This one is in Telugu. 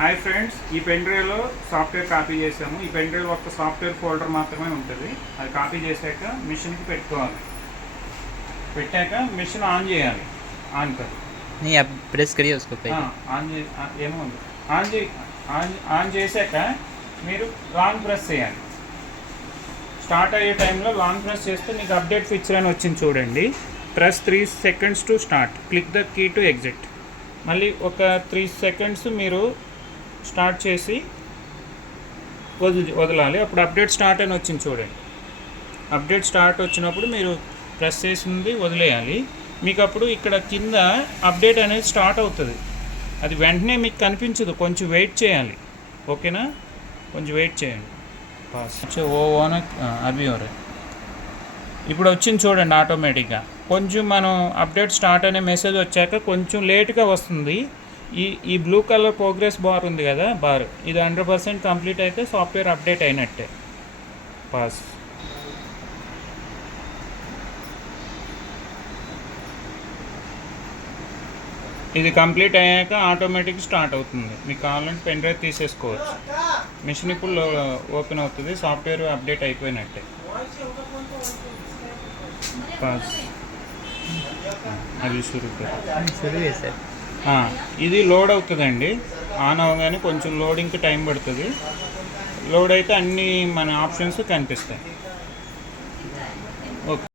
హాయ్ ఫ్రెండ్స్, ఈ పెన్ డ్రైవ్లో సాఫ్ట్వేర్ కాపీ చేసాము. ఈ పెన్ డ్రైవ్ ఒక సాఫ్ట్వేర్ ఫోల్డర్ మాత్రమే ఉంటుంది. అది కాపీ చేశాక మిషన్కి పెట్టుకోవాలి. పెట్టాక మిషన్ ఆన్ చేయాలి. ఆన్ कर नहीं आप प्रेस करिए उसको पहले ఆన్ చేశాక మీరు లాంగ్ ప్రెస్ చేయాలి. స్టార్ట్ అయ్యే టైంలో లాంగ్ ప్రెస్ చేస్తే మీకు అప్డేట్ ఫీచర్ అని వచ్చింది చూడండి. Press 3 seconds to start, click the key to exit. మళ్ళీ ఒక 3 seconds మీరు స్టార్ట్ చేసి వదలాలి. అప్పుడు అప్డేట్ స్టార్ట్ అని వచ్చింది చూడండి. అప్డేట్ స్టార్ట్ వచ్చినప్పుడు మీరు ప్రెస్ చేసింది వదిలేయాలి. మీకు అప్పుడు ఇక్కడ కింద అప్డేట్ అనేది స్టార్ట్ అవుతుంది. అది వెంటనే మీకు కనిపించదు, కొంచెం వెయిట్ చేయాలి. ఓకేనా, కొంచెం వెయిట్ చేయండి. అవి ఇప్పుడు వచ్చింది చూడండి ఆటోమేటిక్గా. కొంచెం మనం అప్డేట్ స్టార్ట్ అనే మెసేజ్ వచ్చాక కొంచెం లేట్గా వస్తుంది. ఈ బ్లూ కలర్ ప్రోగ్రెస్ బార్ ఉంది కదా, బార్ ఇది 100% కంప్లీట్ అయితే సాఫ్ట్వేర్ అప్డేట్ అయినట్టే. పాస్. ఇది కంప్లీట్ అయ్యాక ఆటోమేటిక్ స్టార్ట్ అవుతుంది. మీకు కావాలంటే పెన్ డ్రైవ్ తీసేసుకోవచ్చు. మిషన్ ఇప్పుడు ఓపెన్ అవుతుంది. సాఫ్ట్వేర్ అప్డేట్ అయిపోయినట్టే. పాస్. అది ఇది లోడ్ అవుతుందండి. ఆన్ అవగానే కొంచెం లోడింగ్కి టైం పడుతుంది. లోడ్ అయితే అన్ని మన ఆప్షన్స్ కనిపిస్తాయి. ఓకే.